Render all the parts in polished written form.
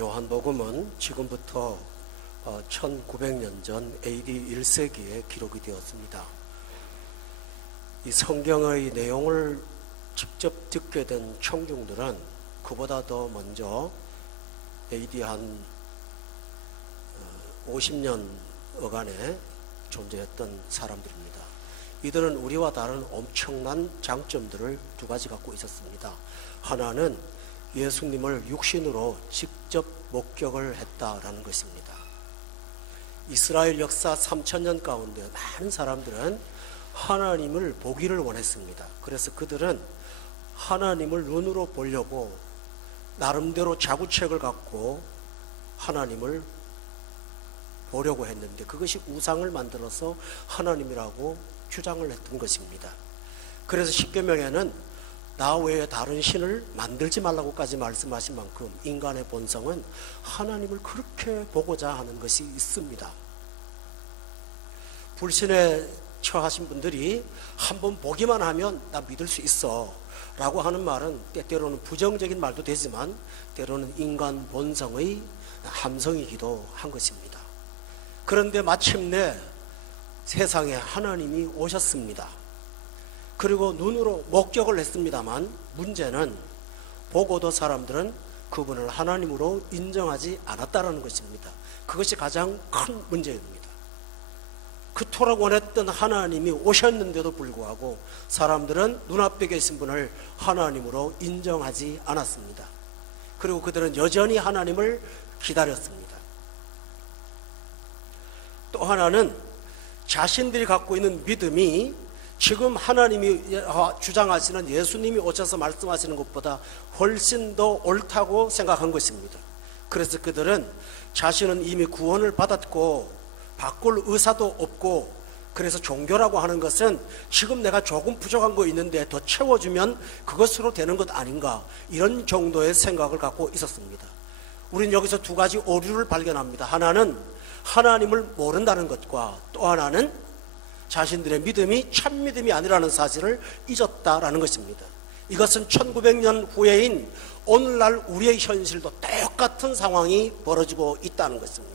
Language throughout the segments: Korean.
요한복음은 지금부터 1900년 전 AD 1세기에 기록이 되었습니다. 이 성경의 내용을 직접 듣게 된 청중들은 그보다 더 먼저 AD 한 50년 어간에 존재했던 사람들입니다. 이들은 우리와 다른 엄청난 장점들을 두 가지 갖고 있었습니다. 하나는 예수님을 육신으로 직접 목격을 했다라는 것입니다. 이스라엘 역사 3000년 가운데 많은 사람들은 하나님을 보기를 원했습니다. 그래서 그들은 하나님을 눈으로 보려고 나름대로 자구책을 갖고 하나님을 보려고 했는데 그것이 우상을 만들어서 하나님이라고 주장을 했던 것입니다. 그래서 십계명에는 나 외에 다른 신을 만들지 말라고까지 말씀하신 만큼 인간의 본성은 하나님을 그렇게 보고자 하는 것이 있습니다. 불신에 처하신 분들이 한번 보기만 하면 나 믿을 수 있어 라고 하는 말은 때때로는 부정적인 말도 되지만 때로는 인간 본성의 함성이기도 한 것입니다. 그런데 마침내 세상에 하나님이 오셨습니다. 그리고 눈으로 목격을 했습니다만 문제는 보고도 사람들은 그분을 하나님으로 인정하지 않았다는 것입니다. 그것이 가장 큰 문제입니다. 그토록 원했던 하나님이 오셨는데도 불구하고 사람들은 눈앞에 계신 분을 하나님으로 인정하지 않았습니다. 그리고 그들은 여전히 하나님을 기다렸습니다. 또 하나는 자신들이 갖고 있는 믿음이 지금 하나님이 주장하시는 예수님이 오셔서 말씀하시는 것보다 훨씬 더 옳다고 생각한 것입니다. 그래서 그들은 자신은 이미 구원을 받았고 바꿀 의사도 없고 그래서 종교라고 하는 것은 지금 내가 조금 부족한 거 있는데 더 채워주면 그것으로 되는 것 아닌가, 이런 정도의 생각을 갖고 있었습니다. 우리는 여기서 두 가지 오류를 발견합니다. 하나는 하나님을 모른다는 것과 또 하나는 자신들의 믿음이 참 믿음이 아니라는 사실을 잊었다라는 것입니다. 이것은 1900년 후에인 오늘날 우리의 현실도 똑같은 상황이 벌어지고 있다는 것입니다.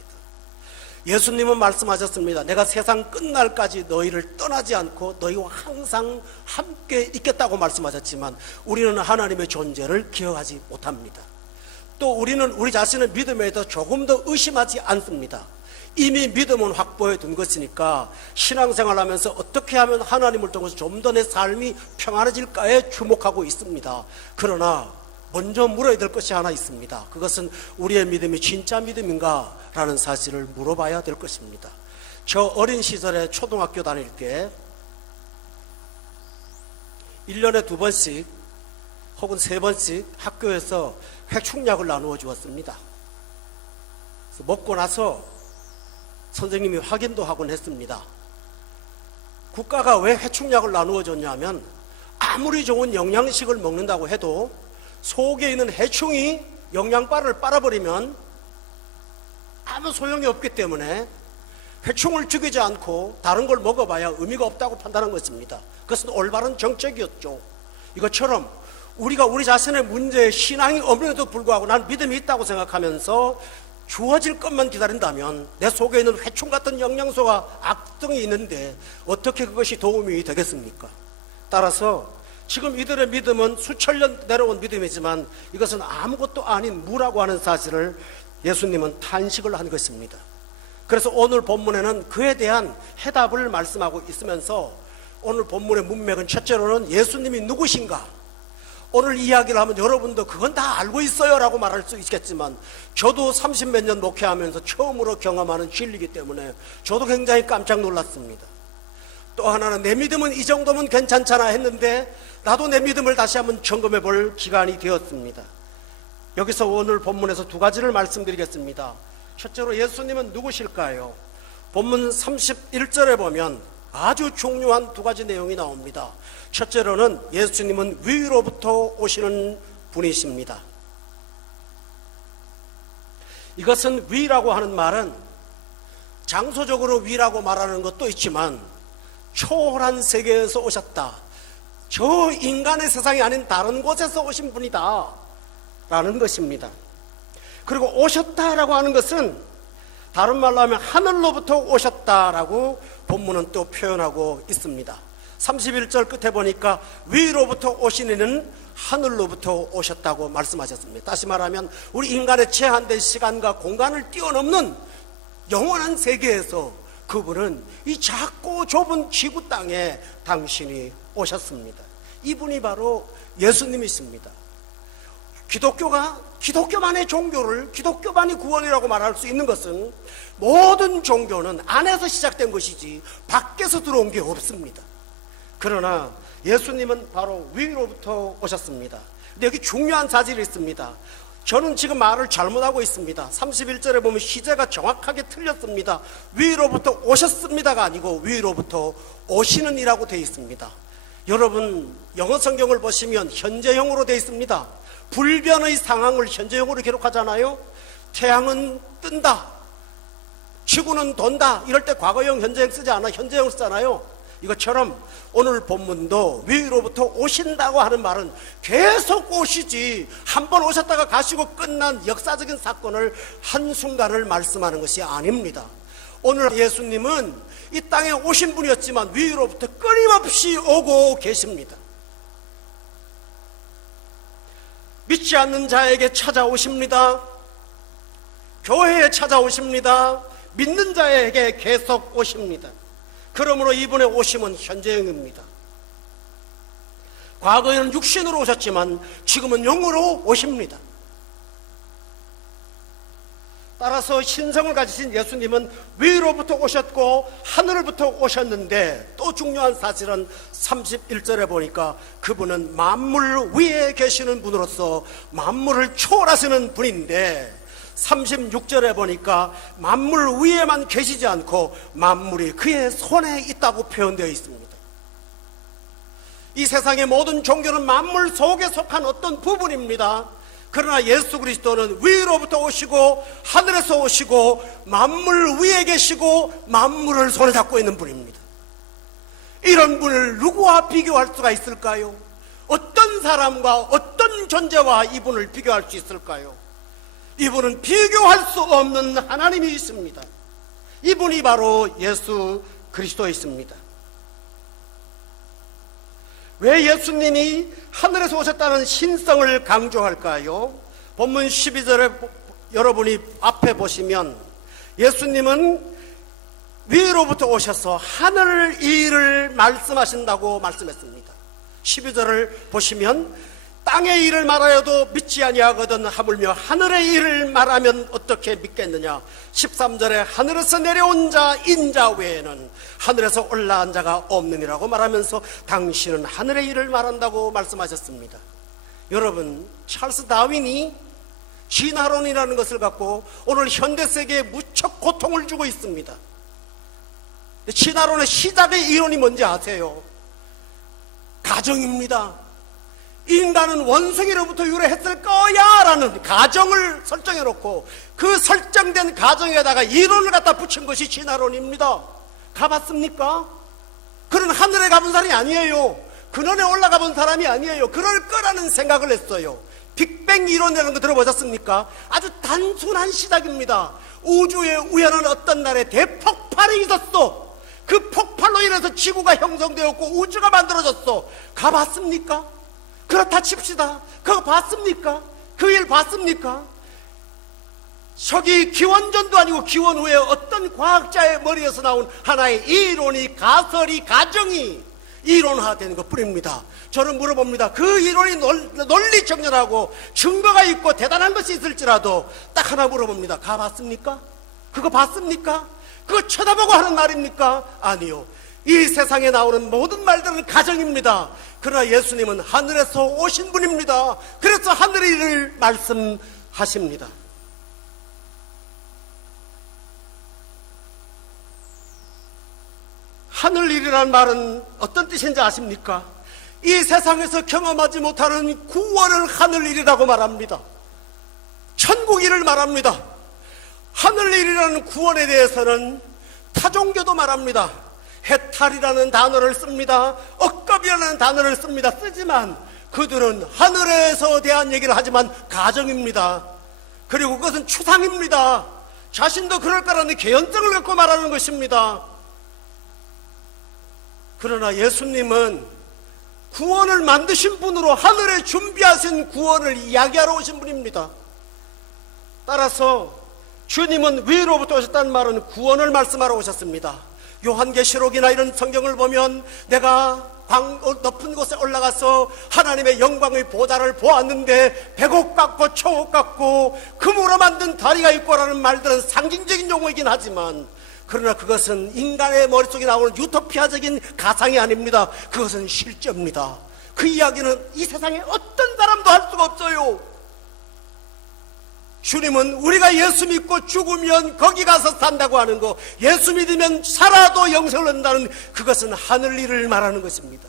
예수님은 말씀하셨습니다. 내가 세상 끝날까지 너희를 떠나지 않고 너희와 항상 함께 있겠다고 말씀하셨지만 우리는 하나님의 존재를 기억하지 못합니다. 또 우리는 우리 자신의 믿음에 대해서 조금 더 의심하지 않습니다. 이미 믿음은 확보해 둔 것이니까 신앙생활 하면서 어떻게 하면 하나님을 통해서 좀 더 내 삶이 평안해질까에 주목하고 있습니다. 그러나 먼저 물어야 될 것이 하나 있습니다. 그것은 우리의 믿음이 진짜 믿음인가 라는 사실을 물어봐야 될 것입니다. 저 어린 시절에 초등학교 다닐 때 1년에 2번씩 혹은 3번씩 학교에서 회충약을 나누어 주었습니다. 그래서 먹고 나서 선생님이 확인도 하곤 했습니다. 국가가 왜 회충약을 나누어 줬냐면 아무리 좋은 영양식을 먹는다고 해도 속에 있는 해충이 영양바를 빨아버리면 아무 소용이 없기 때문에 해충을 죽이지 않고 다른 걸 먹어봐야 의미가 없다고 판단한 것입니다. 그것은 올바른 정책이었죠. 이것처럼 우리가 우리 자신의 문제에 신앙이 없는데도 불구하고 난 믿음이 있다고 생각하면서 주어질 것만 기다린다면 내 속에 있는 회충 같은 영양소가 악성이 있는데 어떻게 그것이 도움이 되겠습니까? 따라서 지금 이들의 믿음은 수천 년 내려온 믿음이지만 이것은 아무것도 아닌 무라고 하는 사실을 예수님은 탄식을 한 것입니다. 그래서 오늘 본문에는 그에 대한 해답을 말씀하고 있으면서 오늘 본문의 문맥은 첫째로는 예수님이 누구신가? 오늘 이야기를 하면 여러분도 그건 다 알고 있어요 라고 말할 수 있겠지만 저도 30몇 년 목회하면서 처음으로 경험하는 진리이기 때문에 저도 굉장히 깜짝 놀랐습니다. 또 하나는 내 믿음은 이 정도면 괜찮잖아 했는데 나도 내 믿음을 다시 한번 점검해 볼 기간이 되었습니다. 여기서 오늘 본문에서 두 가지를 말씀드리겠습니다. 첫째로 예수님은 누구실까요? 본문 31절에 보면 아주 중요한 두 가지 내용이 나옵니다. 첫째로는 예수님은 위로부터 오시는 분이십니다. 이것은 위라고 하는 말은 장소적으로 위라고 말하는 것도 있지만 초월한 세계에서 오셨다, 저 인간의 세상이 아닌 다른 곳에서 오신 분이다 라는 것입니다. 그리고 오셨다라고 하는 것은 다른 말로 하면 하늘로부터 오셨다라고 본문은 또 표현하고 있습니다. 31절 끝에 보니까 위로부터 오신 이는 하늘로부터 오셨다고 말씀하셨습니다. 다시 말하면 우리 인간의 제한된 시간과 공간을 뛰어넘는 영원한 세계에서 그분은 이 작고 좁은 지구 땅에 당신이 오셨습니다. 이분이 바로 예수님이십니다. 기독교만의 종교를 기독교만이 구원이라고 말할 수 있는 것은 모든 종교는 안에서 시작된 것이지 밖에서 들어온 게 없습니다. 그러나 예수님은 바로 위로부터 오셨습니다. 근데 여기 중요한 사실이 있습니다. 저는 지금 말을 잘못하고 있습니다. 31절에 보면 시제가 정확하게 틀렸습니다. 위로부터 오셨습니다가 아니고 위로부터 오시는 이라고 되어 있습니다. 여러분 영어 성경을 보시면 현재형으로 되어 있습니다. 불변의 상황을 현재형으로 기록하잖아요. 태양은 뜬다, 지구는 돈다, 이럴 때 과거형 현재형 쓰지 않아 현재형 쓰잖아요. 이것처럼 오늘 본문도 위로부터 오신다고 하는 말은 계속 오시지 한 번 오셨다가 가시고 끝난 역사적인 사건을 한순간을 말씀하는 것이 아닙니다. 오늘 예수님은 이 땅에 오신 분이었지만 위로부터 끊임없이 오고 계십니다. 믿지 않는 자에게 찾아오십니다. 교회에 찾아오십니다. 믿는 자에게 계속 오십니다. 그러므로 이분의 오심은 현재형입니다. 과거에는 육신으로 오셨지만 지금은 영으로 오십니다. 따라서 신성을 가지신 예수님은 위로부터 오셨고 하늘부터 오셨는데 또 중요한 사실은 31절에 보니까 그분은 만물 위에 계시는 분으로서 만물을 초월하시는 분인데 36절에 보니까 만물 위에만 계시지 않고 만물이 그의 손에 있다고 표현되어 있습니다. 이 세상의 모든 종교는 만물 속에 속한 어떤 부분입니다. 그러나 예수 그리스도는 위로부터 오시고 하늘에서 오시고 만물 위에 계시고 만물을 손에 잡고 있는 분입니다. 이런 분을 누구와 비교할 수가 있을까요? 어떤 사람과 어떤 존재와 이분을 비교할 수 있을까요? 이분은 비교할 수 없는 하나님이 있습니다. 이분이 바로 예수 그리스도이십니다. 왜 예수님이 하늘에서 오셨다는 신성을 강조할까요? 본문 12절에 여러분이 앞에 보시면 예수님은 위로부터 오셔서 하늘 일을 말씀하신다고 말씀했습니다. 12절을 보시면 땅의 일을 말하여도 믿지 아니하거든 하물며 하늘의 일을 말하면 어떻게 믿겠느냐. 13절에 하늘에서 내려온 자 인자 외에는 하늘에서 올라온 자가 없느니라고 말하면서 당신은 하늘의 일을 말한다고 말씀하셨습니다. 여러분, 찰스 다윈이 진화론이라는 것을 갖고 오늘 현대세계에 무척 고통을 주고 있습니다. 진화론의 시작의 이론이 뭔지 아세요? 가정입니다. 인간은 원숭이로부터 유래했을 거야 라는 가정을 설정해놓고 그 설정된 가정에다가 이론을 갖다 붙인 것이 진화론입니다. 가봤습니까? 그는 하늘에 가본 사람이 아니에요. 근원에 올라가 본 사람이 아니에요. 그럴 거라는 생각을 했어요. 빅뱅 이론이라는 거 들어보셨습니까? 아주 단순한 시작입니다. 우주에 우연한 어떤 날에 대폭발이 있었어. 그 폭발로 인해서 지구가 형성되었고 우주가 만들어졌어. 가봤습니까? 그렇다 칩시다. 그거 봤습니까? 그 일 봤습니까? 저기 기원전도 아니고 기원 후에 어떤 과학자의 머리에서 나온 하나의 이론이 가설이 가정이 이론화되는 것 뿐입니다. 저는 물어봅니다. 그 이론이 논리 정연하고 증거가 있고 대단한 것이 있을지라도 딱 하나 물어봅니다. 가봤습니까? 그거 봤습니까? 그거 쳐다보고 하는 말입니까? 아니요. 이 세상에 나오는 모든 말들은 가정입니다. 그러나 예수님은 하늘에서 오신 분입니다. 그래서 하늘의 일을 말씀하십니다. 하늘 일이라는 말은 어떤 뜻인지 아십니까? 이 세상에서 경험하지 못하는 구원을 하늘 일이라고 말합니다. 천국 일을 말합니다. 하늘 일이라는 구원에 대해서는 타종교도 말합니다. 해탈이라는 단어를 씁니다. 억겁이라는 단어를 쓰지만 그들은 하늘에서 대한 얘기를 하지만 가정입니다. 그리고 그것은 추상입니다. 자신도 그럴 거라는 개연성을 갖고 말하는 것입니다. 그러나 예수님은 구원을 만드신 분으로 하늘에 준비하신 구원을 이야기하러 오신 분입니다. 따라서 주님은 위로부터 오셨다는 말은 구원을 말씀하러 오셨습니다. 요한계시록이나 이런 성경을 보면 내가 높은 곳에 올라가서 하나님의 영광의 보좌를 보았는데 백옥 같고 초옥 같고 금으로 만든 다리가 있고라는 말들은 상징적인 용어이긴 하지만, 그러나 그것은 인간의 머릿속에 나오는 유토피아적인 가상이 아닙니다. 그것은 실제입니다. 그 이야기는 이 세상에 어떤 사람도 할 수가 없어요. 주님은 우리가 예수 믿고 죽으면 거기 가서 산다고 하는 거, 예수 믿으면 살아도 영생을 얻는다는, 그것은 하늘 일을 말하는 것입니다.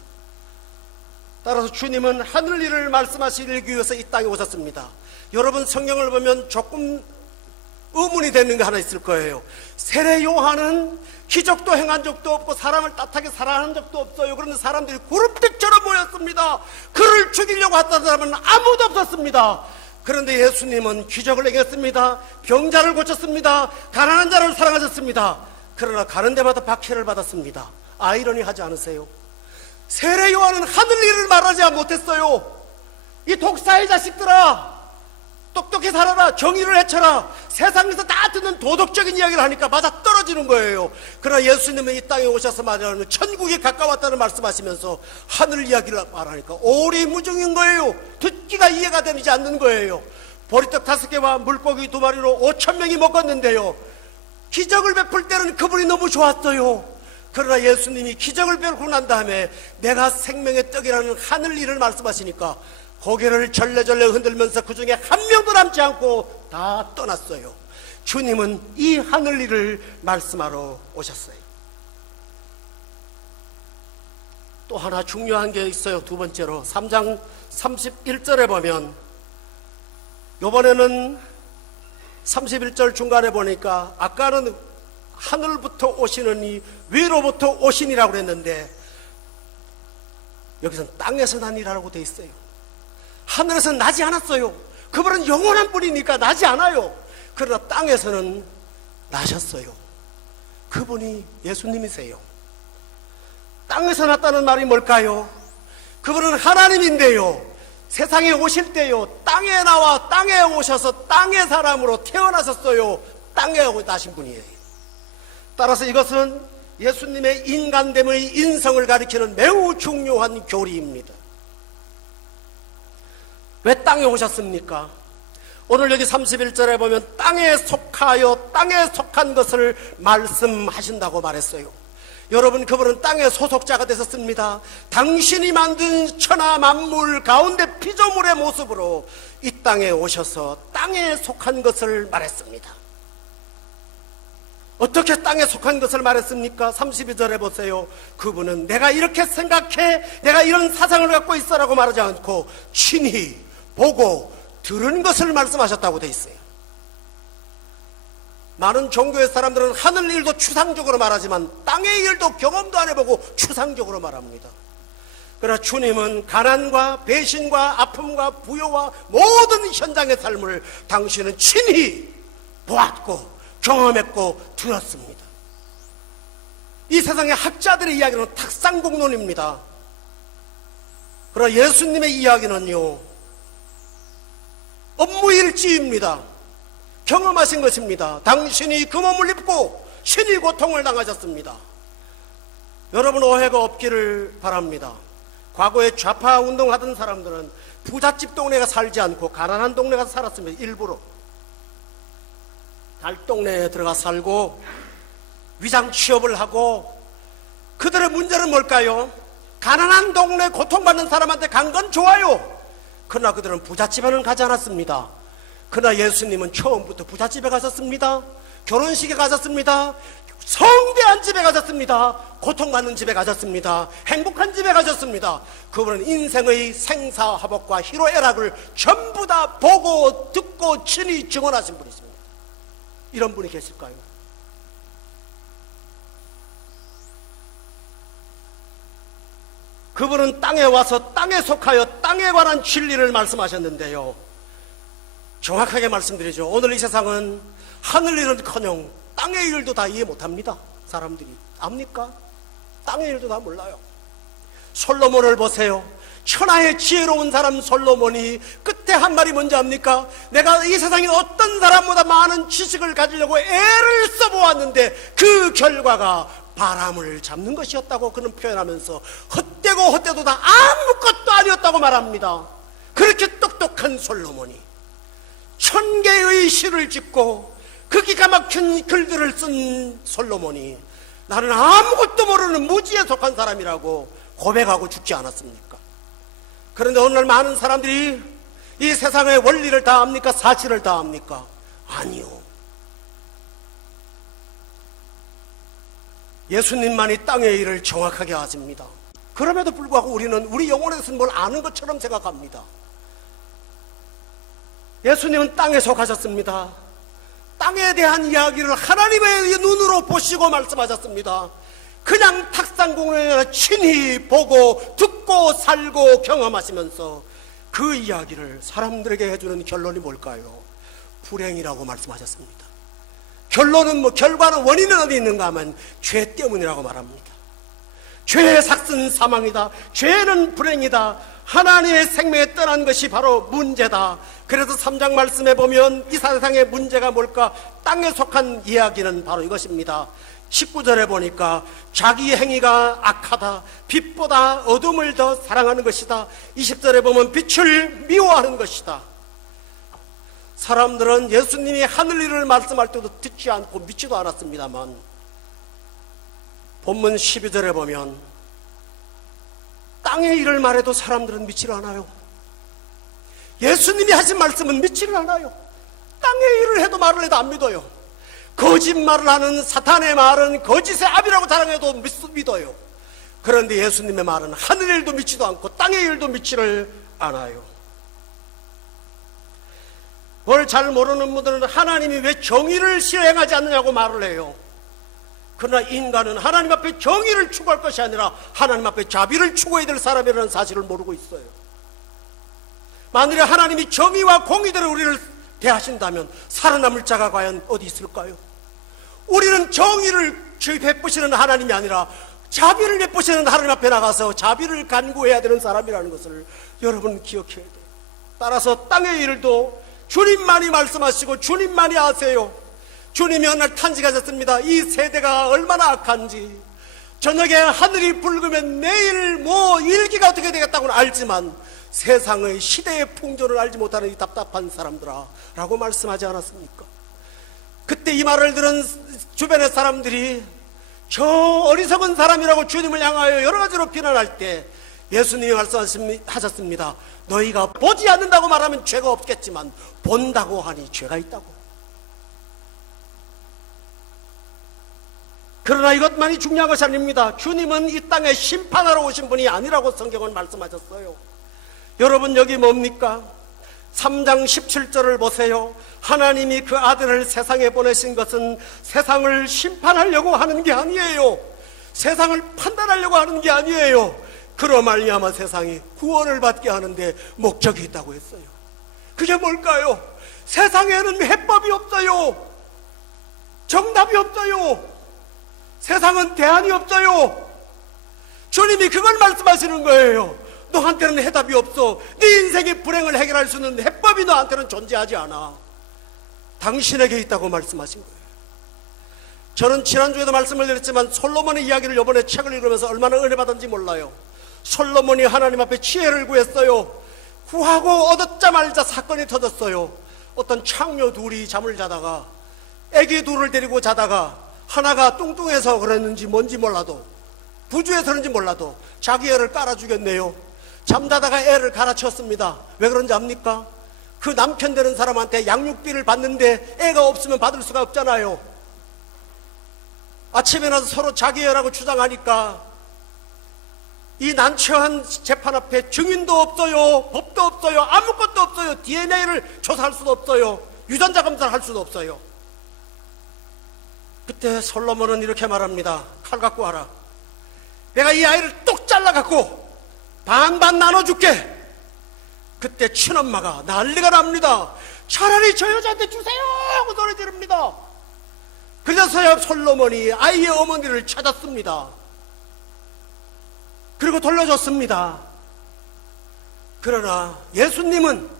따라서 주님은 하늘 일을 말씀하시기 위해서 이 땅에 오셨습니다. 여러분 성경을 보면 조금 의문이 되는 게 하나 있을 거예요. 세례 요한은 기적도 행한 적도 없고 사람을 따뜻하게 사랑한 적도 없어요. 그런데 사람들이 구름대처럼 모였습니다. 그를 죽이려고 했던 사람은 아무도 없었습니다. 그런데 예수님은 기적을 행했습니다. 병자를 고쳤습니다. 가난한 자를 사랑하셨습니다. 그러나 가는 데마다 박해를 받았습니다. 아이러니하지 않으세요? 세례 요한은 하늘 일을 말하지 못했어요. 이 독사의 자식들아, 똑똑히 살아라, 정의를 헤쳐라, 세상에서 다 듣는 도덕적인 이야기를 하니까 맞아 떨어지는 거예요. 그러나 예수님은 이 땅에 오셔서 말하는 천국이 가까웠다는 말씀하시면서 하늘 이야기를 말하니까 오리무중인 거예요. 듣기가 이해가 되지 않는 거예요. 보리떡 5개와 물고기 2마리로 5,000명이 먹었는데요, 기적을 베풀 때는 그분이 너무 좋았어요. 그러나 예수님이 기적을 베풀고 난 다음에 내가 생명의 떡이라는 하늘 일을 말씀하시니까 고개를 절레절레 흔들면서 그 중에 한 명도 남지 않고 다 떠났어요. 주님은 이 하늘 일을 말씀하러 오셨어요. 또 하나 중요한 게 있어요. 두 번째로 3장 31절에 보면, 이번에는 31절 중간에 보니까 아까는 하늘부터 오시느니 위로부터 오시니라고 그랬는데 여기서는 땅에서 나니라고 돼 있어요. 하늘에서는 나지 않았어요. 그분은 영원한 분이니까 나지 않아요. 그러나 땅에서는 나셨어요. 그분이 예수님이세요. 땅에서 났다는 말이 뭘까요? 그분은 하나님인데요, 세상에 오실 때요, 땅에 나와 땅에 오셔서 땅의 사람으로 태어나셨어요. 땅에 나신 분이에요. 따라서 이것은 예수님의 인간됨의 인성을 가리키는 매우 중요한 교리입니다. 왜 땅에 오셨습니까? 오늘 여기 31절에 보면 땅에 속하여 땅에 속한 것을 말씀하신다고 말했어요. 여러분, 그분은 땅의 소속자가 되셨습니다. 당신이 만든 천하 만물 가운데 피조물의 모습으로 이 땅에 오셔서 땅에 속한 것을 말했습니다. 어떻게 땅에 속한 것을 말했습니까? 32절에 보세요. 그분은 내가 이렇게 생각해, 내가 이런 사상을 갖고 있어라고 말하지 않고 친히 보고 들은 것을 말씀하셨다고 돼 있어요. 많은 종교의 사람들은 하늘 일도 추상적으로 말하지만 땅의 일도 경험도 안 해보고 추상적으로 말합니다. 그러나 주님은 가난과 배신과 아픔과 부요와 모든 현장의 삶을 당신은 친히 보았고 경험했고 들었습니다. 이 세상의 학자들의 이야기는 탁상공론입니다. 그러나 예수님의 이야기는요, 업무일지입니다. 경험하신 것입니다. 당신이 그 몸을 입고 신이 고통을 당하셨습니다. 여러분, 오해가 없기를 바랍니다. 과거에 좌파 운동하던 사람들은 부잣집 동네가 살지 않고 가난한 동네 가서 살았습니다. 일부러 달동네에 들어가 살고 위장 취업을 하고, 그들의 문제는 뭘까요? 가난한 동네 고통받는 사람한테 간 건 좋아요. 그러나 그들은 부잣집에는 가지 않았습니다. 그러나 예수님은 처음부터 부잣집에 가셨습니다. 결혼식에 가셨습니다. 성대한 집에 가셨습니다. 고통받는 집에 가셨습니다. 행복한 집에 가셨습니다. 그분은 인생의 생사화복과 희로애락을 전부 다 보고 듣고 친히 증언하신 분이십니다. 이런 분이 계실까요? 그분은 땅에 와서 땅에 속하여 땅에 관한 진리를 말씀하셨는데요, 정확하게 말씀드리죠. 오늘 이 세상은 하늘 일은커녕 땅의 일도 다 이해 못합니다. 사람들이 압니까? 땅의 일도 다 몰라요. 솔로몬을 보세요. 천하의 지혜로운 사람 솔로몬이 끝에 한 말이 뭔지 압니까? 내가 이 세상에 어떤 사람보다 많은 지식을 가지려고 애를 써보았는데 그 결과가 바람을 잡는 것이었다고 그는 표현하면서 헛되고 헛되도 다 아무것도 아니었다고 말합니다. 그렇게 똑똑한 솔로몬이 1000개의 시를 짓고 그 기가 막힌 글들을 쓴 솔로몬이 나는 아무것도 모르는 무지에 속한 사람이라고 고백하고 죽지 않았습니까? 그런데 오늘 많은 사람들이 이 세상의 원리를 다 압니까? 사실을 다 압니까? 아니요. 예수님만이 땅의 일을 정확하게 아십니다. 그럼에도 불구하고 우리는 우리 영혼에 대해서는 뭘 아는 것처럼 생각합니다. 예수님은 땅에 속하셨습니다. 땅에 대한 이야기를 하나님의 눈으로 보시고 말씀하셨습니다. 그냥 탁상공원에 친히 보고 듣고 살고 경험하시면서 그 이야기를 사람들에게 해주는 결론이 뭘까요? 불행이라고 말씀하셨습니다. 결론은 결과는 원인은 어디 있는가 하면 죄 때문이라고 말합니다. 죄의 삭은 사망이다. 죄는 불행이다. 하나님의 생명에 떠난 것이 바로 문제다. 그래서 3장 말씀에 보면 이 세상의 문제가 뭘까? 땅에 속한 이야기는 바로 이것입니다. 19절에 보니까 자기 행위가 악하다. 빛보다 어둠을 더 사랑하는 것이다. 20절에 보면 빛을 미워하는 것이다. 사람들은 예수님이 하늘 일을 말씀할 때도 듣지 않고 믿지도 않았습니다만 본문 12절에 보면 땅의 일을 말해도 사람들은 믿지를 않아요. 예수님이 하신 말씀은 믿지를 않아요. 땅의 일을 해도 말을 해도 안 믿어요. 거짓말을 하는 사탄의 말은 거짓의 압이라고 자랑해도 믿어요. 그런데 예수님의 말은 하늘 일도 믿지도 않고 땅의 일도 믿지를 않아요. 뭘 잘 모르는 분들은 하나님이 왜 정의를 실행하지 않느냐고 말을 해요. 그러나 인간은 하나님 앞에 정의를 추구할 것이 아니라 하나님 앞에 자비를 추구해야 될 사람이라는 사실을 모르고 있어요. 만일에 하나님이 정의와 공의대로 우리를 대하신다면 살아남을 자가 과연 어디 있을까요? 우리는 정의를 베푸시는 하나님이 아니라 자비를 베푸시는 하나님 앞에 나가서 자비를 간구해야 되는 사람이라는 것을 여러분 기억해야 돼요. 따라서 땅의 일도 주님만이 말씀하시고 주님만이 아세요. 주님이 어느 날 탄식하셨습니다. 이 세대가 얼마나 악한지. 저녁에 하늘이 붉으면 내일 일기가 어떻게 되겠다고는 알지만 세상의 시대의 풍조를 알지 못하는 이 답답한 사람들아 라고 말씀하지 않았습니까? 그때 이 말을 들은 주변의 사람들이 저 어리석은 사람이라고 주님을 향하여 여러 가지로 비난할 때 예수님이 말씀하셨습니다. 너희가 보지 않는다고 말하면 죄가 없겠지만 본다고 하니 죄가 있다고. 그러나 이것만이 중요한 것이 아닙니다. 주님은 이 땅에 심판하러 오신 분이 아니라고 성경은 말씀하셨어요. 여러분 여기 뭡니까? 3장 17절을 보세요. 하나님이 그 아들을 세상에 보내신 것은 세상을 심판하려고 하는 게 아니에요. 세상을 판단하려고 하는 게 아니에요. 그로 말미암아 세상이 구원을 받게 하는데 목적이 있다고 했어요. 그게 뭘까요? 세상에는 해법이 없어요. 정답이 없어요. 세상은 대안이 없어요. 주님이 그걸 말씀하시는 거예요. 너한테는 해답이 없어. 네 인생의 불행을 해결할 수 있는 해법이 너한테는 존재하지 않아. 당신에게 있다고 말씀하신 거예요. 저는 지난주에도 말씀을 드렸지만 솔로몬의 이야기를 이번에 책을 읽으면서 얼마나 은혜 받았는지 몰라요. 솔로몬이 하나님 앞에 지혜를 구했어요. 구하고 얻었자마자 사건이 터졌어요. 어떤 창녀 둘이 잠을 자다가 애기 둘을 데리고 자다가 하나가 뚱뚱해서 그랬는지 뭔지 몰라도 부주해서 그런지 몰라도 자기 애를 깔아 주겠네요. 잠자다가 애를 갈아치웠습니다. 왜 그런지 압니까? 그 남편 되는 사람한테 양육비를 받는데 애가 없으면 받을 수가 없잖아요. 아침에 나서 서로 자기 애라고 주장하니까 이 난처한 재판 앞에 증인도 없어요. 법도 없어요. 아무것도 없어요. DNA를 조사할 수도 없어요. 유전자 검사를 할 수도 없어요. 그때 솔로몬은 이렇게 말합니다. 칼 갖고 와라. 내가 이 아이를 똑 잘라갖고 반반 나눠줄게. 그때 친엄마가 난리가 납니다. 차라리 저 여자한테 주세요 하고 소리 지릅니다. 그래서야 솔로몬이 아이의 어머니를 찾았습니다. 그리고 돌려줬습니다. 그러나 예수님은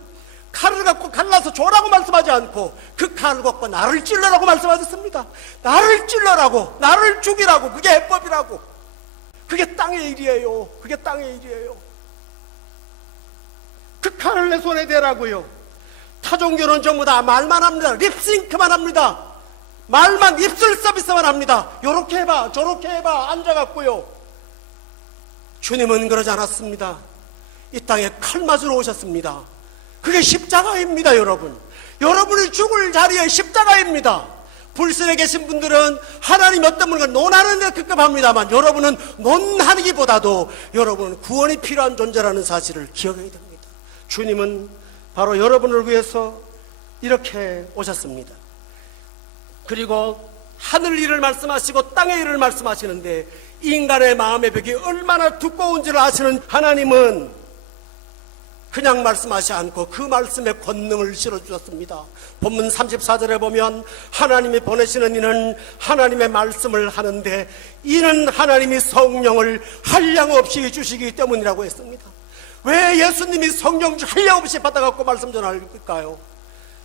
칼을 갖고 갈라서 줘라고 말씀하지 않고 그 칼을 갖고 나를 찔러라고 말씀하셨습니다. 나를 찔러라고, 나를 죽이라고. 그게 해법이라고. 그게 땅의 일이에요. 그게 땅의 일이에요. 그 칼을 내 손에 대라고요. 타종교는 전부 다 말만 합니다. 립싱크만 합니다. 말만, 입술 서비스만 합니다. 요렇게 해봐, 저렇게 해봐, 앉아갖고요. 주님은 그러지 않았습니다. 이 땅에 칼 맞으러 오셨습니다. 그게 십자가입니다, 여러분. 여러분이 죽을 자리에 십자가입니다. 불신에 계신 분들은 하나님 어떤 분과 논하는 데 급급합니다만, 여러분은 논하기보다도 여러분은 구원이 필요한 존재라는 사실을 기억해야 됩니다. 주님은 바로 여러분을 위해서 이렇게 오셨습니다. 그리고 하늘 일을 말씀하시고 땅의 일을 말씀하시는데, 인간의 마음의 벽이 얼마나 두꺼운지를 아시는 하나님은 그냥 말씀하지 않고 그 말씀에 권능을 실어주셨습니다. 본문 34절에 보면 하나님이 보내시는 이는 하나님의 말씀을 하는데 이는 하나님이 성령을 한량없이 주시기 때문이라고 했습니다. 왜 예수님이 성령 한량없이 받아갖고 말씀 전할까요?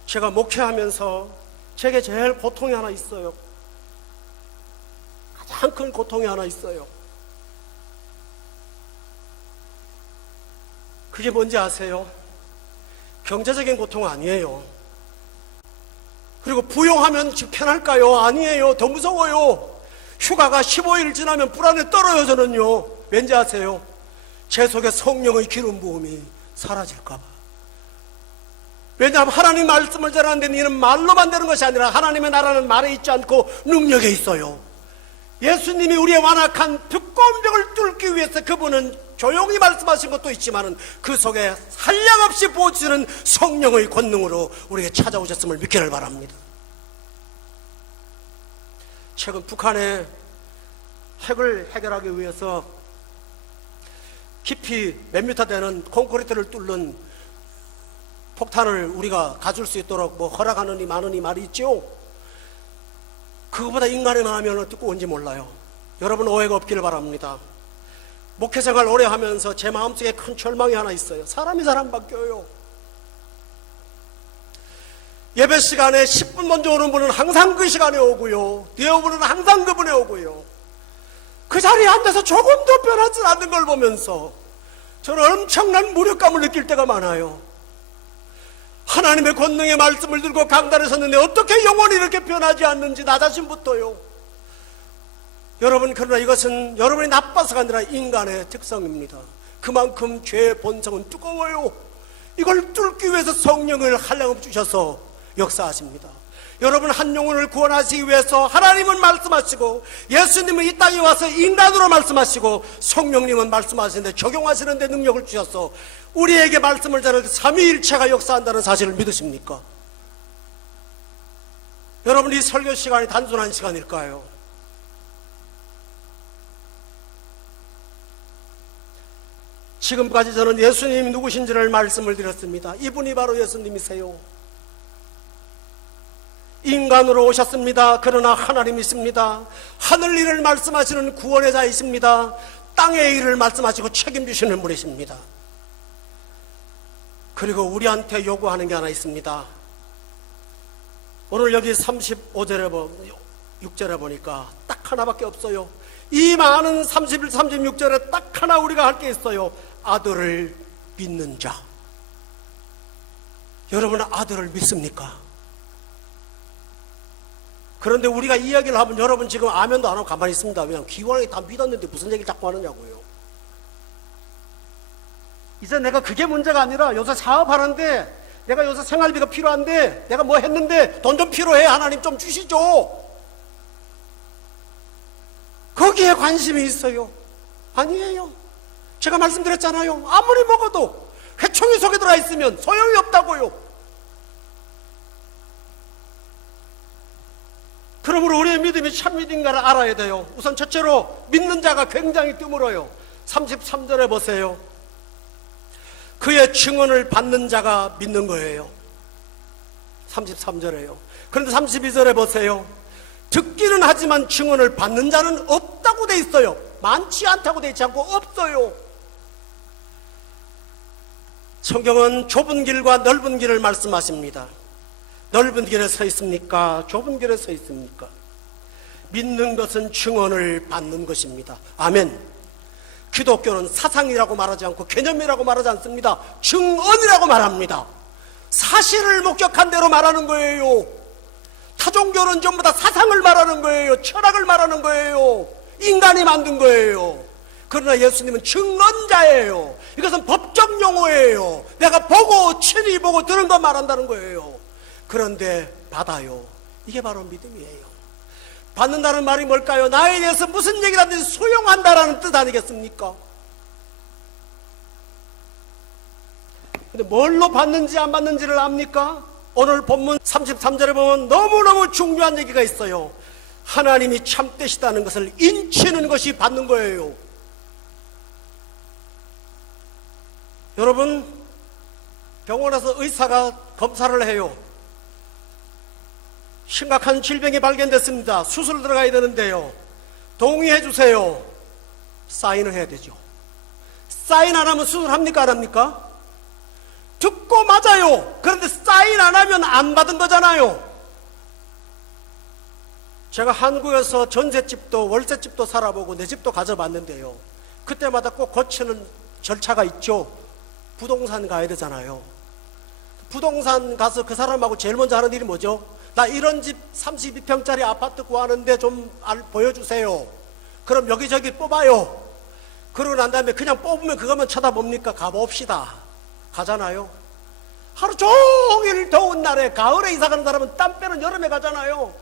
제가 목회하면서 제게 제일 고통이 하나 있어요. 가장 큰 고통이 하나 있어요. 그게 뭔지 아세요? 경제적인 고통 아니에요. 그리고 부용하면 편할까요? 아니에요. 더 무서워요. 휴가가 15일 지나면 불안에 떨어요. 저는요. 왠지 아세요? 제 속에 성령의 기름 부음이 사라질까 봐. 왜냐하면 하나님 말씀을 전하는데 이는 말로만 되는 것이 아니라 하나님의 나라는 말에 있지 않고 능력에 있어요. 예수님이 우리의 완악한 두꺼운 벽을 뚫기 위해서 그분은 조용히 말씀하신 것도 있지만 그 속에 한량없이 부어지는 성령의 권능으로 우리에게 찾아오셨음을 믿기를 바랍니다. 최근 북한의 핵을 해결하기 위해서 깊이 몇 미터 되는 콘크리트를 뚫는 폭탄을 우리가 가질 수 있도록 허락하느니 마느니 말이 있죠. 그거보다 인간의 마음이 어느 두꺼운지 몰라요. 여러분 오해가 없기를 바랍니다. 목회생활 오래 하면서 제 마음속에 큰 절망이 하나 있어요. 사람이 사람 바뀌어요. 예배 시간에 10분 먼저 오는 분은 항상 그 시간에 오고요, 뒤에 오는 분은 항상 그분에 오고요. 그 자리에 앉아서 조금도 변하지 않는 걸 보면서 저는 엄청난 무력감을 느낄 때가 많아요. 하나님의 권능의 말씀을 들고 강단에 섰는데 어떻게 영혼이 이렇게 변하지 않는지 나 자신부터요. 여러분, 그러나 이것은 여러분이 나빠서가 아니라 인간의 특성입니다. 그만큼 죄의 본성은 뜨거워요. 이걸 뚫기 위해서 성령을 한량없이 주셔서 역사하십니다. 여러분 한 영혼을 구원하시기 위해서 하나님은 말씀하시고 예수님은 이 땅에 와서 인간으로 말씀하시고 성령님은 말씀하시는데 적용하시는데 능력을 주셔서 우리에게 말씀을 전할 때 삼위일체가 역사한다는 사실을 믿으십니까? 여러분 이 설교 시간이 단순한 시간일까요? 지금까지 저는 예수님이 누구신지를 말씀을 드렸습니다. 이분이 바로 예수님이세요. 인간으로 오셨습니다. 그러나 하나님이십니다. 하늘 일을 말씀하시는 구원의 자이십니다. 땅의 일을 말씀하시고 책임지시는 분이십니다. 그리고 우리한테 요구하는 게 하나 있습니다. 오늘 여기 35절에 6절에 보니까 딱 하나밖에 없어요. 이 많은 31, 36절에 딱 하나 우리가 할 게 있어요. 아들을 믿는 자. 여러분은 아들을 믿습니까? 그런데 우리가 이야기를 하면 여러분 지금 아멘도 안 하고 가만히 있습니다. 왜냐하면 기왕에 다 믿었는데 무슨 얘기를 자꾸 하느냐고요. 이제 내가 그게 문제가 아니라 요새 사업하는데 내가 요새 생활비가 필요한데 내가 뭐 했는데 돈 좀 필요해. 하나님 좀 주시죠. 거기에 관심이 있어요. 아니에요. 제가 말씀드렸잖아요. 아무리 먹어도 회총이 속에 들어가 있으면 소용이 없다고요. 그러므로 우리의 믿음이 참 믿음인가를 알아야 돼요. 우선 첫째로 믿는 자가 굉장히 드물어요. 33절에 보세요. 그의 증언을 받는 자가 믿는 거예요. 33절에요. 그런데 32절에 보세요. 듣기는 하지만 증언을 받는 자는 없다고 돼 있어요. 많지 않다고 돼 있지 않고 없어요. 성경은 좁은 길과 넓은 길을 말씀하십니다. 넓은 길에 서 있습니까? 좁은 길에 서 있습니까? 믿는 것은 증언을 받는 것입니다. 아멘. 기독교는 사상이라고 말하지 않고 개념이라고 말하지 않습니다. 증언이라고 말합니다. 사실을 목격한 대로 말하는 거예요. 타종교는 전부 다 사상을 말하는 거예요. 철학을 말하는 거예요. 인간이 만든 거예요. 그러나 예수님은 증언자예요. 이것은 법적 용어예요. 내가 보고 친히 보고 들은 거 말한다는 거예요. 그런데 받아요. 이게 바로 믿음이에요. 받는다는 말이 뭘까요? 나에 대해서 무슨 얘기를 하든지 수용한다라는 뜻 아니겠습니까? 근데 뭘로 받는지 안 받는지를 압니까? 오늘 본문 33절에 보면 너무너무 중요한 얘기가 있어요. 하나님이 참되시다는 것을 인치는 것이 받는 거예요. 여러분, 병원에서 의사가 검사를 해요. 심각한 질병이 발견됐습니다. 수술 들어가야 되는데요. 동의해 주세요. 사인을 해야 되죠. 사인 안 하면 수술합니까? 안 합니까? 듣고 맞아요. 그런데 사인 안 하면 안 받은 거잖아요. 제가 한국에서 전셋집도 월세집도 살아보고 내 집도 가져봤는데요. 그때마다 꼭 거치는 절차가 있죠. 부동산 가야 되잖아요. 부동산 가서 그 사람하고 제일 먼저 하는 일이 뭐죠? 나 이런 집 32평짜리 아파트 구하는데 좀 보여주세요. 그럼 여기저기 뽑아요. 그러고 난 다음에 그냥 뽑으면 그것만 쳐다봅니까? 가봅시다. 가잖아요. 하루 종일 더운 날에 가을에 이사 가는 사람은 땀 빼는 여름에 가잖아요.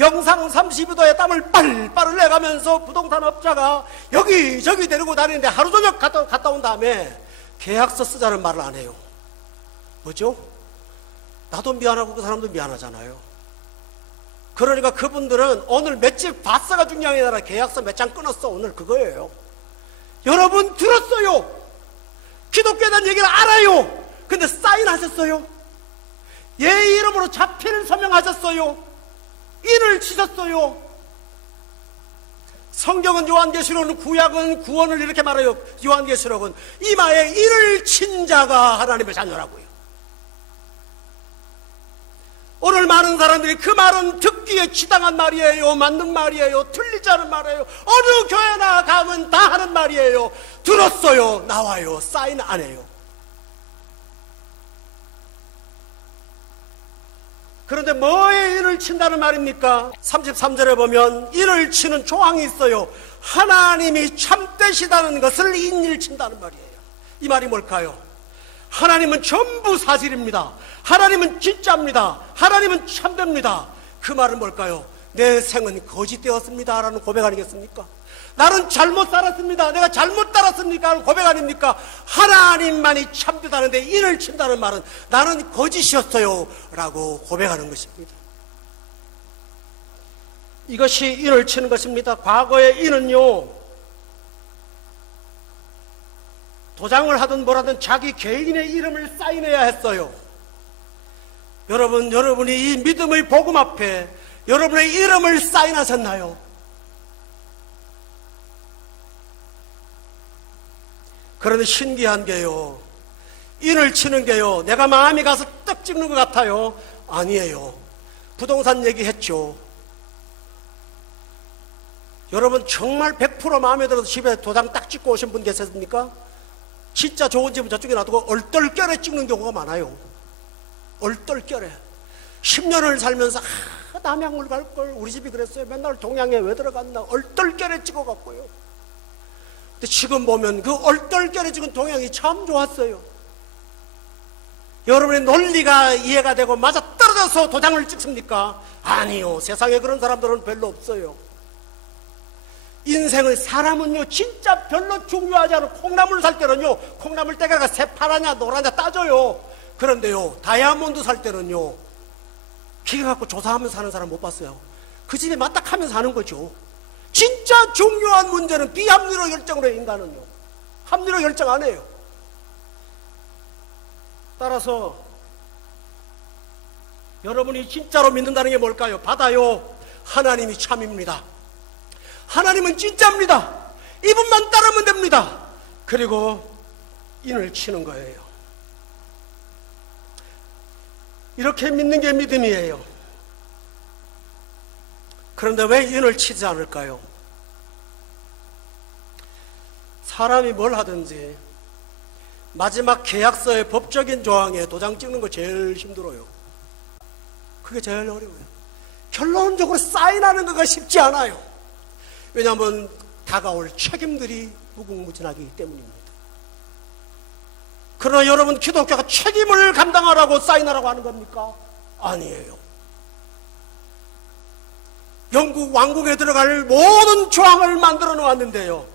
영상 32도에 땀을 빨빨 흘려가면서 부동산 업자가 여기저기 데리고 다니는데 하루 종일 갔다 온 다음에 계약서 쓰자는 말을 안 해요. 뭐죠? 나도 미안하고 그 사람도 미안하잖아요. 그러니까 그분들은 오늘 몇 집 봤어가 중요한 게 아니라 계약서 몇 장 끊었어. 오늘 그거예요. 여러분 들었어요. 기독교에 대한 얘기를 알아요. 근데 사인하셨어요? 예 이름으로 자필 서명하셨어요? 인을 치셨어요? 성경은 요한계시록은 구약은 구원을 이렇게 말해요. 요한계시록은 이마에 인을 친 자가 하나님의 자녀라고요. 오늘 많은 사람들이 그 말은 듣기에 지당한 말이에요. 맞는 말이에요. 틀리지 않은 말이에요. 어느 교회나 가면 다 하는 말이에요. 들었어요. 나와요. 사인 안 해요. 그런데 뭐에 인을 친다는 말입니까? 33절에 보면 인을 치는 조항이 있어요. 하나님이 참되시다는 것을 인을 친다는 말이에요. 이 말이 뭘까요? 하나님은 전부 사실입니다. 하나님은 진짜입니다. 하나님은 참됩니다. 그 말은 뭘까요? 내 생은 거짓되었습니다 라는 고백 아니겠습니까? 나는 잘못 살았습니다. 내가 잘못 따랐습니까? 하는 고백 아닙니까? 하나님만이 참되다는데 인을 친다는 말은 나는 거짓이었어요 라고 고백하는 것입니다. 이것이 인을 치는 것입니다. 과거의 인은요, 도장을 하든 뭐라든 자기 개인의 이름을 사인해야 했어요. 여러분이 이 믿음의 복음 앞에 여러분의 이름을 사인하셨나요? 그런데 신기한 게요, 인을 치는 게요, 내가 마음이 가서 떡 찍는 것 같아요. 아니에요. 부동산 얘기했죠. 여러분 정말 100% 마음에 들어서 집에 도장 딱 찍고 오신 분 계셨습니까? 진짜 좋은 집은 저쪽에 놔두고 얼떨결에 찍는 경우가 많아요. 얼떨결에 10년을 살면서 남양물 갈걸, 우리 집이 그랬어요. 맨날 동양에 왜 들어갔나 얼떨결에 찍어갖고요. 근데 지금 보면 그 얼떨결에 찍은 동양이 참 좋았어요. 여러분의 논리가 이해가 되고 맞아떨어져서 도장을 찍습니까? 아니요. 세상에 그런 사람들은 별로 없어요. 인생의 사람은요 진짜 별로 중요하지 않아요. 콩나물 살 때는요 콩나물 때가 새파라냐 노라냐 따져요. 그런데요 다이아몬드 살 때는요 기가 갖고 조사하면서 사는 사람 못 봤어요. 그 집에 맞닥하면서 사는 거죠. 진짜 중요한 문제는 비합리로 결정을 해요. 인간은요 합리로 결정 안 해요. 따라서 여러분이 진짜로 믿는다는 게 뭘까요? 받아요. 하나님이 참입니다. 하나님은 진짜입니다. 이분만 따르면 됩니다. 그리고 인을 치는 거예요. 이렇게 믿는 게 믿음이에요. 그런데 왜 인을 치지 않을까요? 사람이 뭘 하든지 마지막 계약서의 법적인 조항에 도장 찍는 거 제일 힘들어요. 그게 제일 어려워요. 결론적으로 사인하는 거가 쉽지 않아요. 왜냐하면 다가올 책임들이 무궁무진하기 때문입니다. 그러나 여러분, 기독교가 책임을 감당하라고 사인하라고 하는 겁니까? 아니에요. 영국 왕국에 들어갈 모든 조항을 만들어 놓았는데요,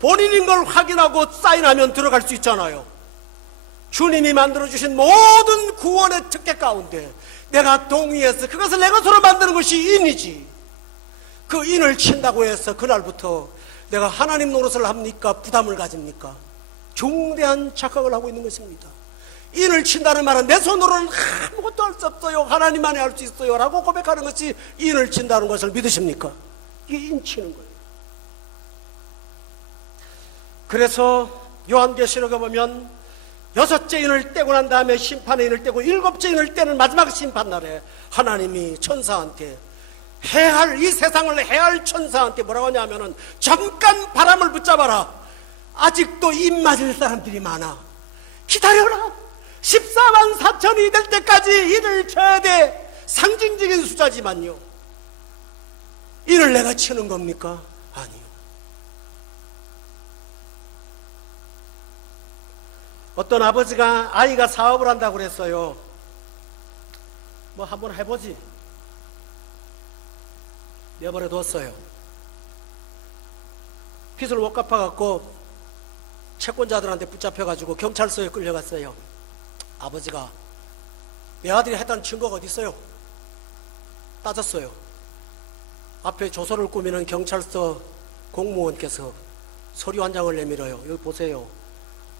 본인인 걸 확인하고 사인하면 들어갈 수 있잖아요. 주님이 만들어주신 모든 구원의 특권 가운데 내가 동의해서 그것을 내 것으로 만드는 것이 인이지, 그 인을 친다고 해서 그날부터 내가 하나님 노릇을 합니까? 부담을 가집니까? 중대한 착각을 하고 있는 것입니다. 인을 친다는 말은 내 손으로는 아무것도 할 수 없어요, 하나님만이 할 수 있어요 라고 고백하는 것이 인을 친다는 것을 믿으십니까? 이게 인 치는 거예요. 그래서 요한계시록에 보면 6째 인을 떼고 난 다음에 심판의 인을 떼고 7째 인을 떼는 마지막 심판날에 하나님이 천사한테, 이 세상을 해할 천사한테 뭐라고 하냐면은, 잠깐 바람을 붙잡아라. 아직도 입 맞을 사람들이 많아. 기다려라. 14만 4천이 될 때까지 인을 쳐야 돼. 상징적인 숫자지만요, 인을 내가 치는 겁니까? 아니요. 어떤 아버지가 아이가 사업을 한다고 그랬어요. 뭐 한번 해보지 내버려 뒀어요. 빚을 못 갚아갖고 채권자들한테 붙잡혀가지고 경찰서에 끌려갔어요. 아버지가 내 아들이 했다는 증거가 어디 있어요? 따졌어요. 앞에 조서를 꾸미는 경찰서 공무원께서 서류 한 장을 내밀어요. 여기 보세요,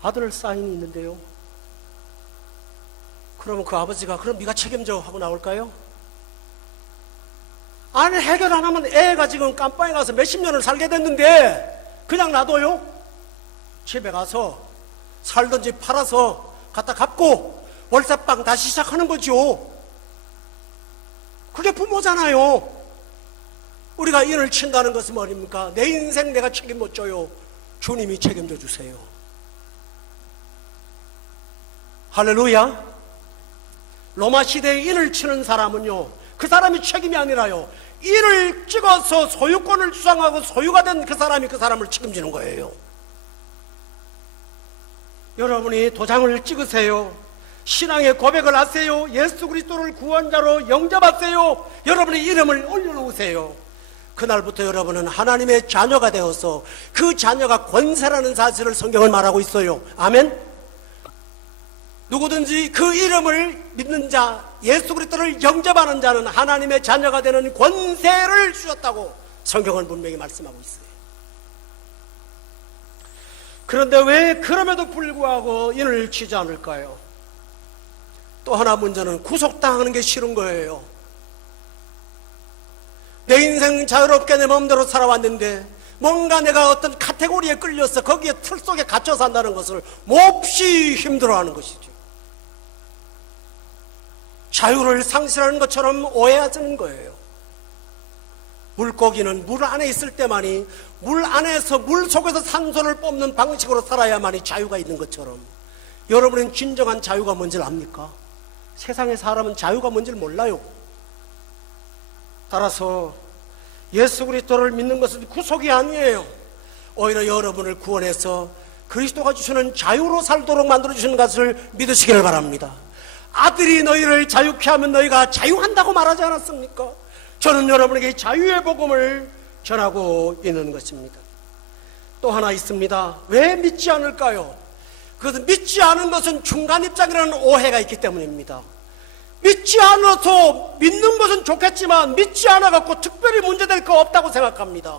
아들 사인이 있는데요. 그러면 그 아버지가 그럼 네가 책임져 하고 나올까요? 아니, 해결 안 하면 애가 지금 깜빵에 가서 몇십 년을 살게 됐는데 그냥 놔둬요? 집에 가서 살던 집 팔아서 갖다 갚고 월세방 다시 시작하는 거죠. 그게 부모잖아요. 우리가 인을 친다는 것은 뭐입니까? 내 인생 내가 책임 못 져요. 주님이 책임져 주세요. 할렐루야. 로마 시대에 인을 치는 사람은요, 그 사람이 책임이 아니라요, 인을 찍어서 소유권을 주장하고 소유가 된 그 사람이 그 사람을 책임지는 거예요. 여러분이 도장을 찍으세요. 신앙의 고백을 하세요. 예수 그리스도를 구원자로 영접하세요. 여러분의 이름을 올려놓으세요. 그날부터 여러분은 하나님의 자녀가 되어서 그 자녀가 권세라는 사실을 성경을 말하고 있어요. 아멘. 누구든지 그 이름을 믿는 자, 예수 그리스도를 영접하는 자는 하나님의 자녀가 되는 권세를 주셨다고 성경은 분명히 말씀하고 있어요. 그런데 왜 그럼에도 불구하고 인을 치지 않을까요? 또 하나 문제는 구속당하는 게 싫은 거예요. 내 인생 자유롭게 내 마음대로 살아왔는데 뭔가 내가 어떤 카테고리에 끌려서 거기에 틀 속에 갇혀 산다는 것을 몹시 힘들어하는 것이죠. 자유를 상실하는 것처럼 오해하는 거예요. 물고기는 물 안에 있을 때만이, 물 안에서, 물 속에서 산소를 뽑는 방식으로 살아야만이 자유가 있는 것처럼, 여러분은 진정한 자유가 뭔지를 압니까? 세상의 사람은 자유가 뭔지를 몰라요. 따라서 예수 그리스도를 믿는 것은 구속이 아니에요. 오히려 여러분을 구원해서 그리스도가 주시는 자유로 살도록 만들어주시는 것을 믿으시기를 바랍니다. 아들이 너희를 자유케 하면 너희가 자유한다고 말하지 않았습니까? 저는 여러분에게 자유의 복음을 전하고 있는 것입니다. 또 하나 있습니다. 왜 믿지 않을까요? 그것은 믿지 않은 것은 중간 입장이라는 오해가 있기 때문입니다. 믿지 않아서, 믿는 것은 좋겠지만 믿지 않아갖고 특별히 문제될 거 없다고 생각합니다.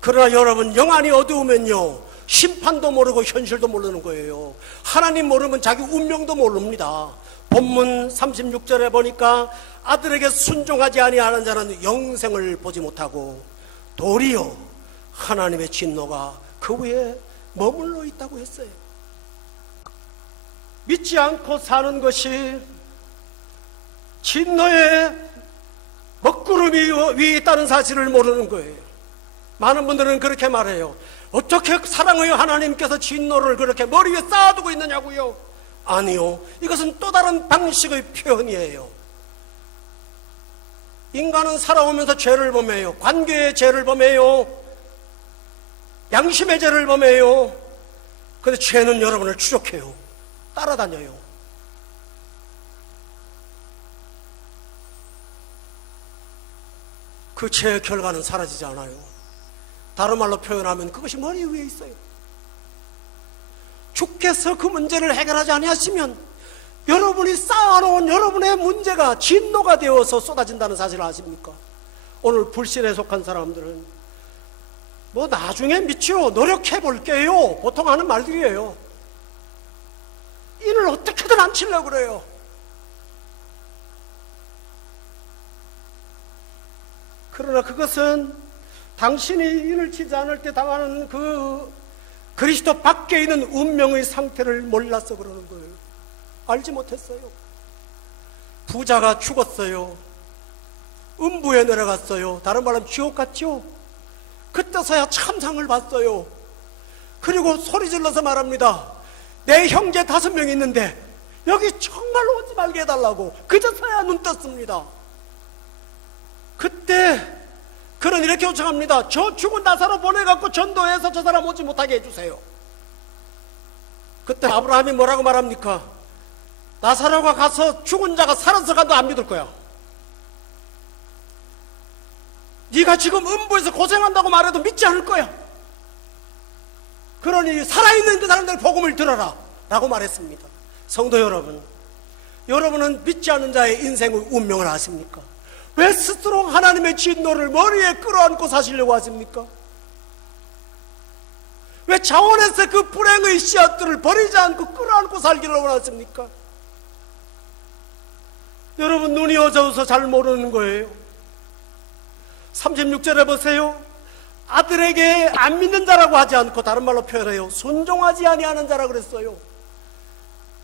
그러나 여러분, 영안이 어두우면요, 심판도 모르고 현실도 모르는 거예요. 하나님 모르면 자기 운명도 모릅니다. 본문 36절에 보니까 아들에게 순종하지 아니하는 자는 영생을 보지 못하고 도리어 하나님의 진노가 그 위에 머물러 있다고 했어요. 믿지 않고 사는 것이 진노의 먹구름이 위에 있다는 사실을 모르는 거예요. 많은 분들은 그렇게 말해요. 어떻게 사랑의 하나님께서 진노를 그렇게 머리 위에 쌓아두고 있느냐고요. 아니요, 이것은 또 다른 방식의 표현이에요. 인간은 살아오면서 죄를 범해요. 관계의 죄를 범해요. 양심의 죄를 범해요. 그런데 죄는 여러분을 추적해요. 따라다녀요. 그 죄의 결과는 사라지지 않아요. 다른 말로 표현하면 그것이 머리 위에 있어요. 주께서 그 문제를 해결하지 아니하시면 여러분이 쌓아놓은 여러분의 문제가 진노가 되어서 쏟아진다는 사실을 아십니까? 오늘 불신에 속한 사람들은 뭐 나중에 미치요, 노력해 볼게요, 보통 하는 말들이에요. 인을 어떻게든 안 치려고 그래요. 그러나 그것은 당신이 인을 치지 않을 때 당하는 그 그리스도 밖에 있는 운명의 상태를 몰라서 그러는 거예요. 알지 못했어요. 부자가 죽었어요. 음부에 내려갔어요. 다른 말로 지옥 같죠? 그때서야 참상을 봤어요. 그리고 소리질러서 말합니다. 내 형제 5명 있는데 여기 정말로 오지 말게 해달라고. 그제서야 눈 떴습니다. 그때 그는 이렇게 요청합니다. 저 죽은 나사로 보내갖고 전도해서 저 사람 오지 못하게 해주세요. 그때 아브라함이 뭐라고 말합니까? 나사로가 가서 죽은 자가 살아서 가도 안 믿을 거야. 네가 지금 음부에서 고생한다고 말해도 믿지 않을 거야. 그러니 살아있는 그 사람들 복음을 들어라 라고 말했습니다. 성도 여러분, 여러분은 믿지 않는 자의 인생의 운명을 아십니까? 왜 스스로 하나님의 진노를 머리에 끌어안고 사시려고 하십니까? 왜 자원에서 그 불행의 씨앗들을 버리지 않고 끌어안고 살기를 원하십니까? 여러분, 눈이 어두워서 잘 모르는 거예요. 36절에 보세요. 아들에게 안 믿는 자라고 하지 않고 다른 말로 표현해요. 순종하지 아니하는 자라고 그랬어요.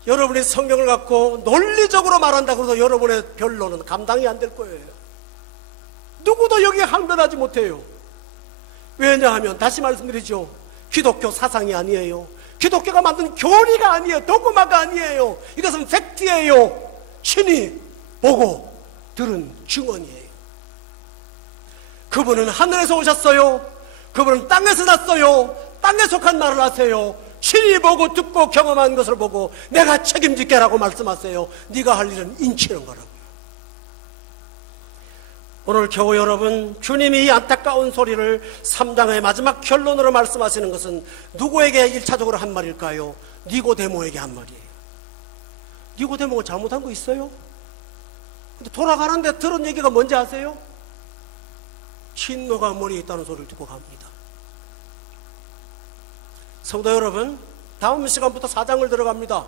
여러분이 성경을 갖고 논리적으로 말한다고 해서 여러분의 변론은 감당이 안 될 거예요. 누구도 여기에 항변하지 못해요. 왜냐하면 다시 말씀드리죠. 기독교 사상이 아니에요. 기독교가 만든 교리가 아니에요. 도구마가 아니에요. 이것은 팩트예요. 친히 보고 들은 증언이에요. 그분은 하늘에서 오셨어요. 그분은 땅에서 났어요. 땅에 속한 말을 하세요. 친히 보고 듣고 경험한 것을 보고 내가 책임질게라고 말씀하세요. 네가 할 일은 인치는 거라고요. 오늘 교우 여러분, 주님이 이 안타까운 소리를 3장의 마지막 결론으로 말씀하시는 것은 누구에게 1차적으로 한 말일까요? 니고데모에게 한 말이에요. 니고데모가 잘못한 거 있어요? 근데 돌아가는데 들은 얘기가 뭔지 아세요? 진노가 머리에 있다는 소리를 듣고 갑니다. 성도 여러분, 다음 시간부터 4장을 들어갑니다.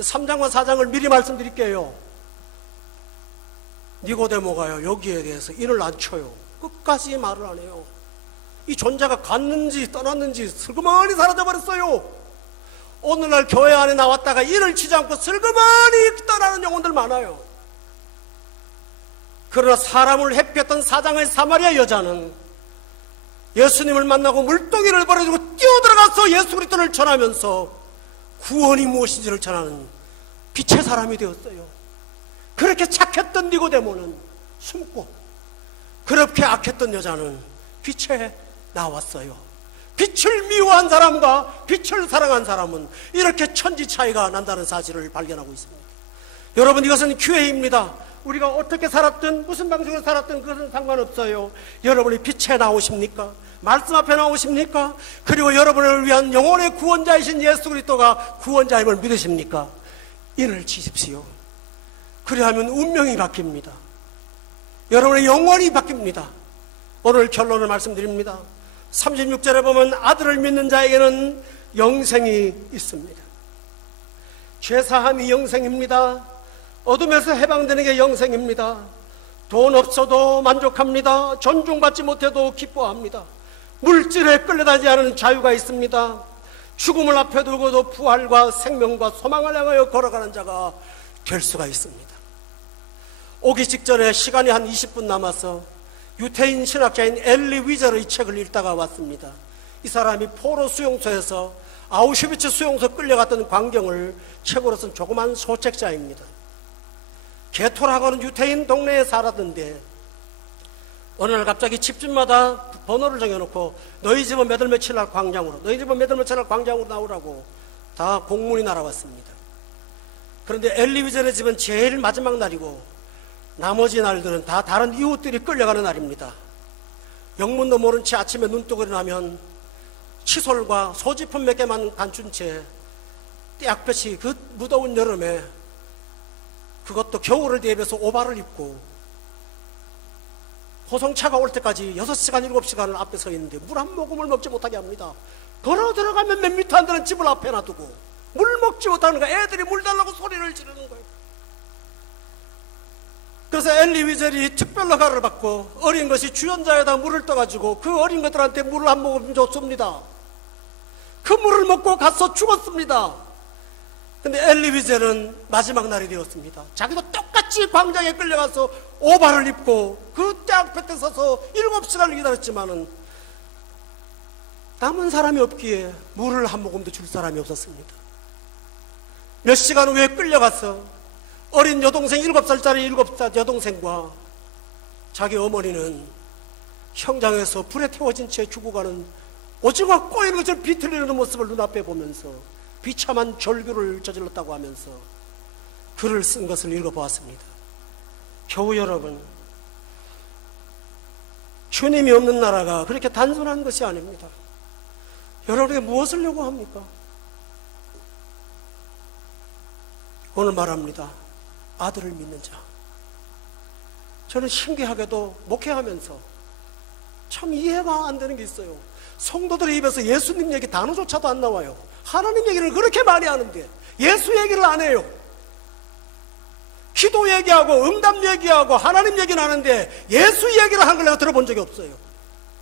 3장과 4장을 미리 말씀드릴게요. 니고데모가요, 여기에 대해서 이를 안 쳐요. 끝까지 말을 안 해요. 이 존재가 갔는지 떠났는지 슬그머니 사라져버렸어요. 오늘날 교회 안에 나왔다가 이를 치지 않고 슬그머니 떠나는 영혼들 많아요. 그러나 사람을 회피했던 사장의 사마리아 여자는 예수님을 만나고 물동이를 버려두고 뛰어들어가서 예수 그리스도를 전하면서 구원이 무엇인지를 전하는 빛의 사람이 되었어요. 그렇게 착했던 니고데모는 숨고, 그렇게 악했던 여자는 빛에 나왔어요. 빛을 미워한 사람과 빛을 사랑한 사람은 이렇게 천지 차이가 난다는 사실을 발견하고 있습니다. 여러분, 이것은 기회입니다. 우리가 어떻게 살았든 무슨 방식으로 살았든 그것은 상관없어요. 여러분이 빛에 나오십니까? 말씀 앞에 나오십니까? 그리고 여러분을 위한 영혼의 구원자이신 예수 그리스도가 구원자임을 믿으십니까? 이를 치십시오. 그리하면 운명이 바뀝니다. 여러분의 영혼이 바뀝니다. 오늘 결론을 말씀드립니다. 36절에 보면 아들을 믿는 자에게는 영생이 있습니다. 죄사함이 영생입니다. 어둠에서 해방되는 게 영생입니다. 돈 없어도 만족합니다. 존중받지 못해도 기뻐합니다. 물질에 끌려다니지 않은 자유가 있습니다. 죽음을 앞에 두고도 부활과 생명과 소망을 향하여 걸어가는 자가 될 수가 있습니다. 오기 직전에 시간이 한 20분 남아서 유태인 신학자인 엘리 위저의 책을 읽다가 왔습니다. 이 사람이 포로 수용소에서 아우슈비츠 수용소 끌려갔던 광경을 책으로 쓴 조그만 소책자입니다. 게토라고 하는 유태인 동네에 살았는데 어느 날 갑자기 집집마다 번호를 정해놓고 너희 집은 몇 월 며칠 날 광장으로, 너희 집은 몇 월 며칠 날 광장으로 나오라고 다 공문이 날아왔습니다. 그런데 엘리 위저의 집은 제일 마지막 날이고 나머지 날들은 다 다른 이웃들이 끌려가는 날입니다. 영문도 모른 채 아침에 눈뜨고 일어나면 칫솔과 소지품 몇 개만 감춘 채 떼약볕이 그 무더운 여름에, 그것도 겨울을 대비해서 오발을 입고 호송차가 올 때까지 6시간 7시간을 앞에 서 있는데 물 한 모금을 먹지 못하게 합니다. 걸어 들어가면 몇 미터 안 되는 집을 앞에 놔두고 물 먹지 못하는 거야. 애들이 물 달라고 소리를 지르는 거예요. 그래서 엘리 위젤이 특별 허가를 받고 어린 것이 주연자에다 물을 떠가지고 그 어린 것들한테 물을 한 모금 줬습니다. 그 물을 먹고 가서 죽었습니다. 근데 엘리 위젤은 마지막 날이 되었습니다. 자기도 똑같이 광장에 끌려가서 오발을 입고 그 떼약볕에 서서 7시간을 기다렸지만은 남은 사람이 없기에 물을 한 모금도 줄 사람이 없었습니다. 몇 시간 후에 끌려가서 어린 여동생 7살짜리 7살 여동생과 자기 어머니는 형장에서 불에 태워진 채 죽어가는 오징어 꼬이는 것처럼 비틀리는 모습을 눈앞에 보면서 비참한 절규를 저질렀다고 하면서 글을 쓴 것을 읽어보았습니다. 겨우 여러분, 주님이 없는 나라가 그렇게 단순한 것이 아닙니다. 여러분에게 무엇을 요구합니까? 오늘 말합니다. 아들을 믿는 자. 저는 신기하게도 목회하면서 참 이해가 안 되는 게 있어요. 성도들의 입에서 예수님 얘기 단어조차도 안 나와요. 하나님 얘기를 그렇게 많이 하는데 예수 얘기를 안 해요. 기도 얘기하고 응답 얘기하고 하나님 얘기는 하는데 예수 얘기를 한 걸 내가 들어본 적이 없어요.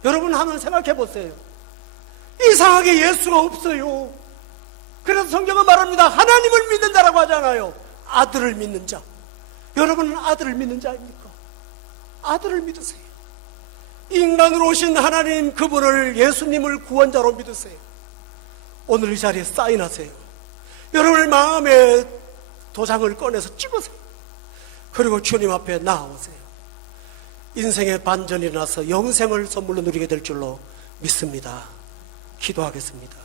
여러분 한번 생각해 보세요. 이상하게 예수가 없어요. 그래서 성경은 말합니다. 하나님을 믿는 자라고 하잖아요. 아들을 믿는 자. 여러분은 아들을 믿는 자입니까? 아들을 믿으세요. 인간으로 오신 하나님, 그분을, 예수님을 구원자로 믿으세요. 오늘 이 자리에 사인하세요. 여러분의 마음에 도장을 꺼내서 찍으세요. 그리고 주님 앞에 나아오세요. 인생의 반전이 일어나서 영생을 선물로 누리게 될 줄로 믿습니다. 기도하겠습니다.